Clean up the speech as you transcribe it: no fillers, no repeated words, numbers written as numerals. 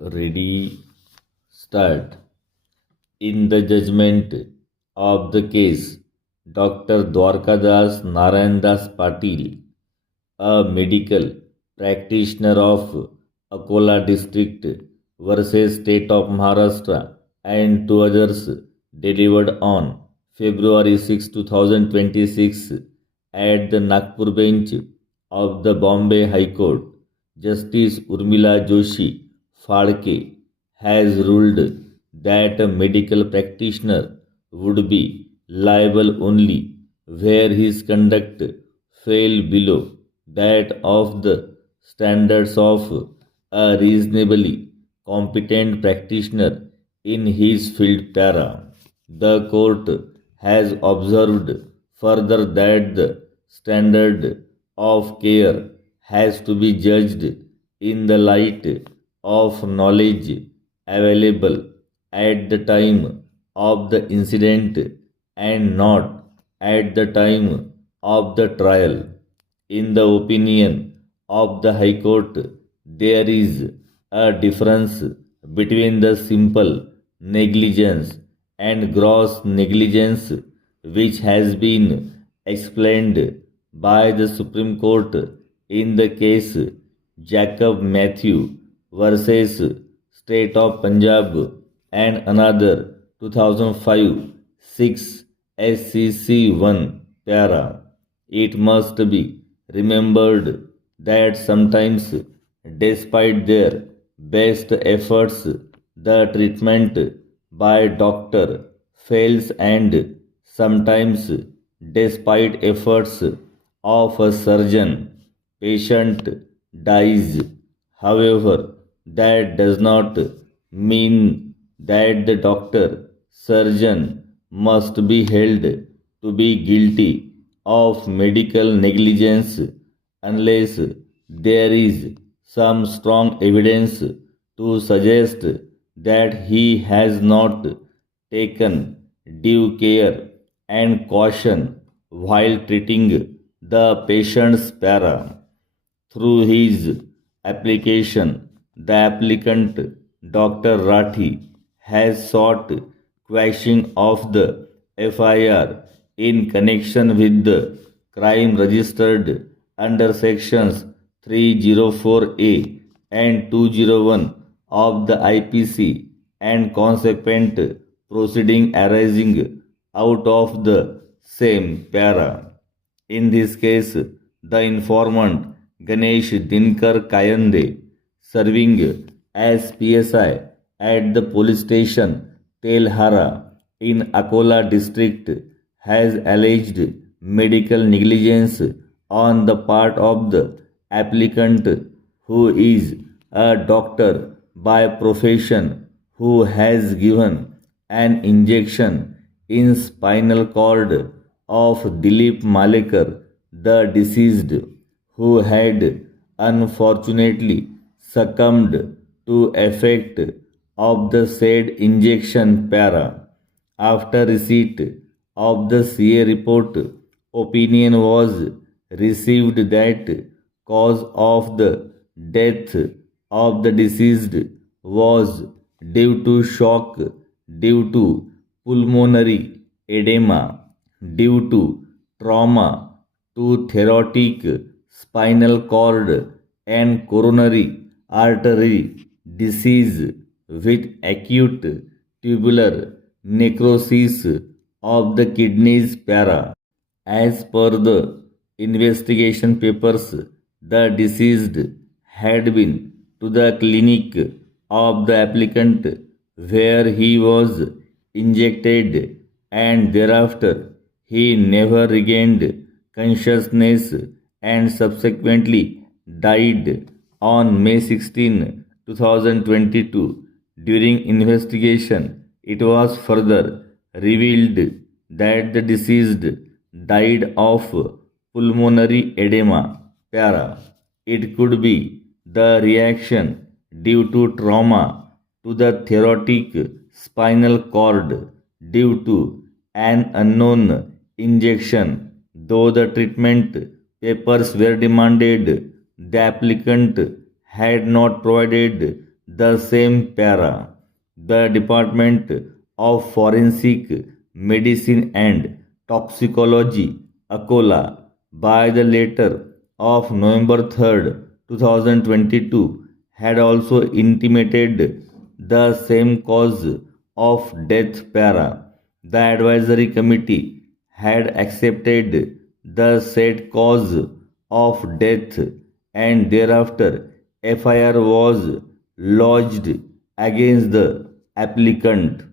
Ready, start. In the judgment of the case, Dr. Dwarkadas Narayandas Patil, a medical practitioner of Akola district versus State of Maharashtra and two others, delivered on February 6, 2026 at the Nagpur bench of the Bombay High Court. Justice Urmila Joshi Phadke has ruled that a medical practitioner would be liable only where his conduct fell below that of the standards of a reasonably competent practitioner in his field. The court has observed further that the standard of care has to be judged in the light of knowledge available at the time of the incident and not at the time of the trial. In the opinion of the High Court, there is a difference between the simple negligence and gross negligence, which has been explained by the Supreme Court in the case Jacob Matthew versus State of Punjab and another 2005 6 SCC 1 para. It must be remembered that sometimes, despite their best efforts, the treatment by doctor fails, and sometimes, despite efforts of a surgeon, patient dies. However, that does not mean that the doctor surgeon must be held to be guilty of medical negligence unless there is some strong evidence to suggest that he has not taken due care and caution while treating the patient's para. Through his application, the applicant Dr. Rathi has sought quashing of the FIR in connection with the crime registered under sections 304A and 201 of the IPC and consequent proceeding arising out of the same para. In this case, the informant Ganesh Dinkar Kayande, serving as PSI at the police station Telhara in Akola district, has alleged medical negligence on the part of the applicant, who is a doctor by profession, who has given an injection in spinal cord of Dilip Malekar, the deceased, who had unfortunately succumbed to effect of the said injection para. After receipt of the CA report, opinion was received that cause of the death of the deceased was due to shock, due to pulmonary edema, due to trauma to thoracic spinal cord and coronary artery disease with acute tubular necrosis of the kidneys para. As per the investigation papers, the deceased had been to the clinic of the applicant where he was injected, and thereafter he never regained consciousness and subsequently died on May 16, 2022. During investigation, it was further revealed that the deceased died of pulmonary edema para. It could be the reaction due to trauma to the thoracic spinal cord due to an unknown injection. Though the treatment papers were demanded, the applicant had not provided the same para. The Department of Forensic Medicine and Toxicology, Akola, by the letter of November 3rd, 2022, had also intimated the same cause of death para. The advisory committee had accepted the said cause of death, and thereafter FIR was lodged against the applicant.